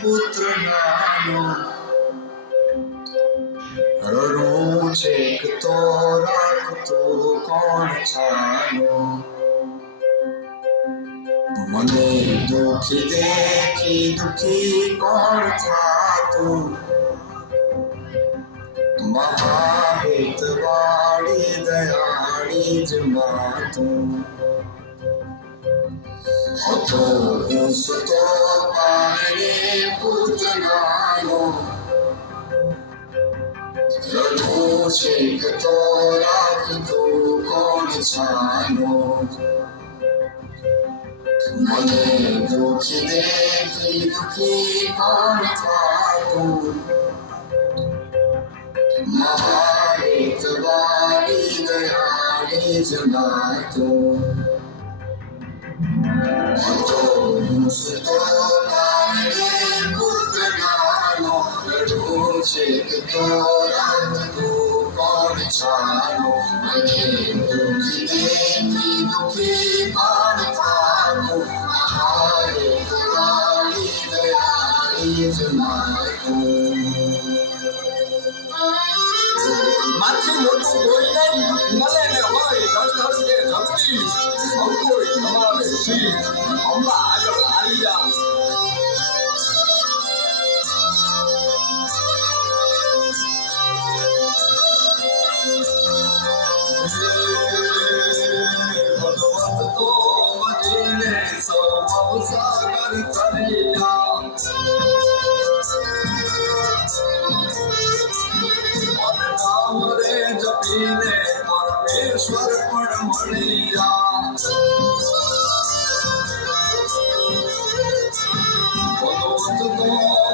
પુત્ર નાનો રડું છેક તો રાખતો કોણ છાનો મને દુખી દેખી દુખી કોણ થાતું મહાહિતવાળી દયાળી જ માતું હતો હું સુતો પારણે પૂતનાનો રડું છેક તો રાખતું કોણ છાનો મને દુખી દેખી દુખી કોણ થાતું મહાહિતવાળી દયાળી જ માતું હતો હું સુતો પારણે પુત્રનાનો રડું છેક તો રાખતું કોણ છાનો મને દુખી દેખી દુખી કોણ થાતું મહાહિતવાળી દયાળી જ માતું માથી મોટું કોઈ નહીં મળે ને હોય ધડ કે જગદીશ અંકોઈ તમારે શીશ અંબા આગળ આલિયા ભગવત તો મજીને સૌ સાગર કર્યા જપીને પરમેશ્વર પણ મળ્યા ભગવત તો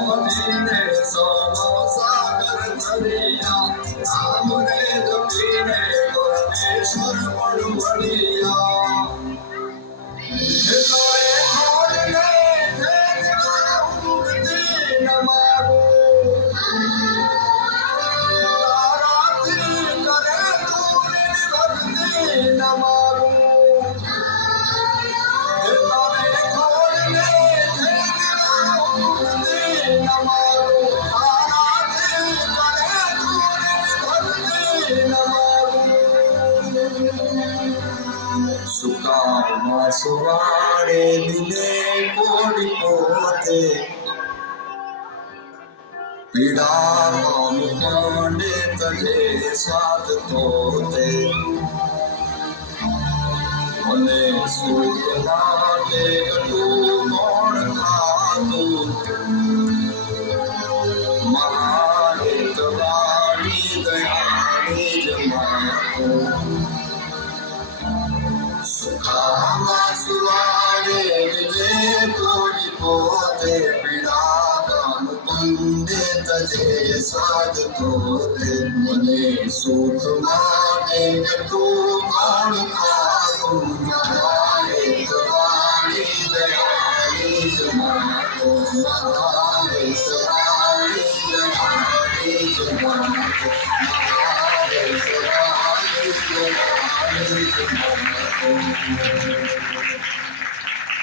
મજીને સૌ સાગર ધર્યા રામને જપીને પરમેશ્વર પણ મળ્યા સુકામાં સુવાડે દિલે કોડી પોતે પીડામાં મુકાંડે તજે સ્વાદ તોતે મને સુખ માટે કટું કોણ ખાતું મહાહિતવાળી દયાળી જ માતું સુખામાં સુવાડે દિલે કોડી પોતે પીડામાં મુકાંડે તજે સ્વાદ તોતે મને સુખ માટે કટું કોણ ખાતું મહાહિતવાળી દયાળી જ માતું મહાહિતવાળી દયાળી જ માતું મહાહિતવાળી દયાળી જ માતું